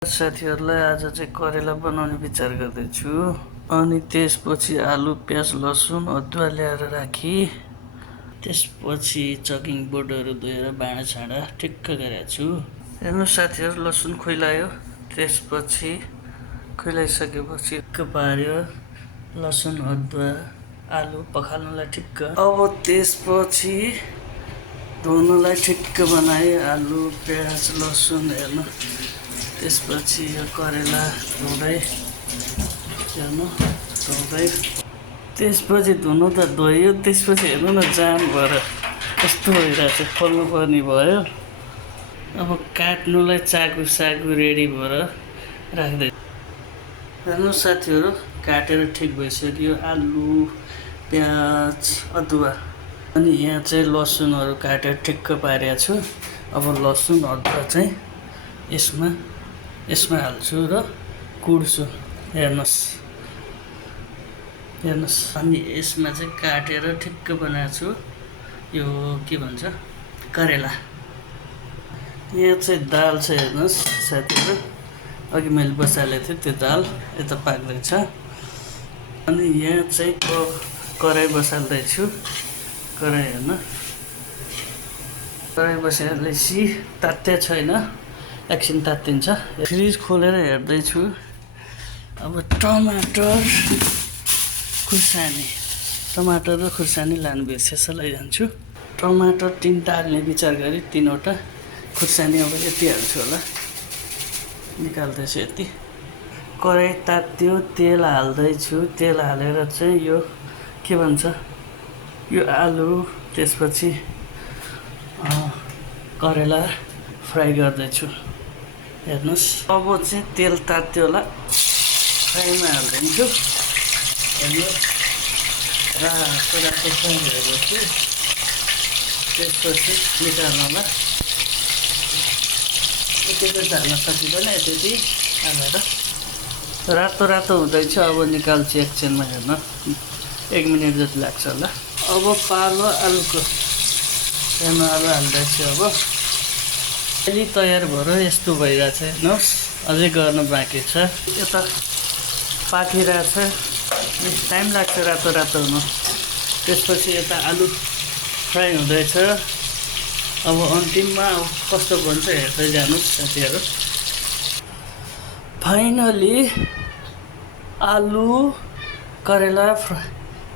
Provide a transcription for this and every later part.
साथीहरूलाई आज चाहिँ करेला बनाउने विचार गर्दैछु। अनि त्यसपछि आलु प्याज लसुन अदुवा ल्याएर राखी त्यसपछि चकिङ बोर्डहरू धोएर भाँडाछाँडा ठिक्क गरेको छु। हेर्नु साथीहरू, लसुन खोइलायो, त्यसपछि खोइलाइसकेपछि पार्यो लसुन अदुवा आलु पखाल्नुलाई ठिक्क। अब त्यसपछि धुनुलाई ठिक्क बनाएँ आलु प्याज लसुन। हेर्नु, त्यसपछि यो करेला धुँदै त्यसपछि धुनु त धोयो, त्यसपछि हेर्नु न जाम भएर कस्तो भइरहेको छ, खोल्नु पर्ने भयो। अब काट्नुलाई चाकु रेडी भएर राख्दै। हेर्नु साथीहरू, काटेर ठिक भइसक्यो आलु प्याज अदुवा। अनि यहाँ चाहिँ लसुनहरू काटेर ठिक्क पारेको छु। अब लसुन अदुवा चाहिँ यसमा हाल्छु र कुट्छु। हेर्नुहोस्, अनि यसमा चाहिँ काटेर ठिक्क बनाएको छु यो के भन्छ करेला। यहाँ चाहिँ दाल छ, हेर्नुहोस् साथीहरू, अघि मैले बसालेको थिएँ त्यो दाल यता पाक्दैछ। अनि यहाँ चाहिँ कराई बसाल्दैछु। कराई हेर्नु, कराई बसालेपछि तात्या छैन, एकछिन तात्तिन्छ। फ्रिज खोलेर हेर्दैछु। अब टमाटर र खुर्सानी लानु बिर्सेछ, लैजान्छु। टमाटर 3टा हाल्ने विचार गरेँ, 3वटा खुर्सानी अब यति हाल्छु होला, निकाल्दैछु यति। कराई तात्यो, तेल हाल्दैछु। तेल हालेर चाहिँ यो के भन्छ यो आलु त्यसपछि करेला फ्राई गर्दैछु। हेर्नुहोस्, अब चाहिँ तेल तात्यो होला, फ्राईमा हालिदिन्छु। हेर्नुहोस्, रातो फ्राई भएपछि त्यसपछि निकाल्नु होला। यति चाहिँ हाल्न सकिँदैन, यति हालेर रातो हुँदैछ। अब निकाल्छु एकछिनमा। हेर्नु, 1 मिनट जति लाग्छ होला। अब पालो आलुको, हेर्नु आलु हाल्दैछु। अब अलि तयार भएर यस्तो भइरहेछ। हेर्नुहोस्, अझै गर्नु बाँकी छ। यता पाकिरहेछ, टाइम लाग्छ रातो हुनु। त्यसपछि यता आलु फ्राई हुँदैछ। अब अन्तिममा कस्तो बन्छ हेर्दै जानुहोस् साथीहरू। फाइनली आलु करेला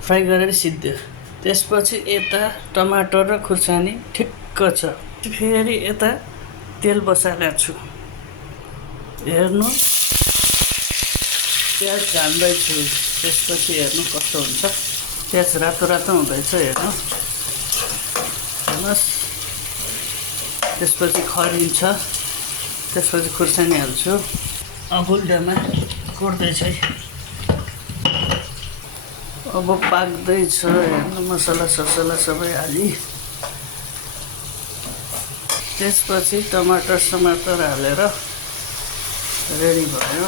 फ्राई गरेर सिद्धो। त्यसपछि यता टमाटर र खुर्सानी ठिक्क छ। फेरि यता तेल बसालेको छु। हेर्नु, प्याज हाल्दैछु। त्यसपछि हेर्नु कस्तो हुन्छ, प्याज रातो हुँदैछ। हेर्नुहोस्, त्यसपछि खरिन्छ। त्यसपछि खुर्सानी हाल्छु। अगुल्डामा कुट्दैछ। अब पाक्दैछ। हेर्नु, मसला सबै हाली त्यसपछि टमाटर हालेर रेडी भयो।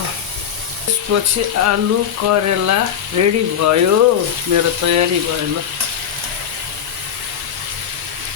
त्यसपछि आलु करेला रेडी भयो। मेरो तयारी भयो ल।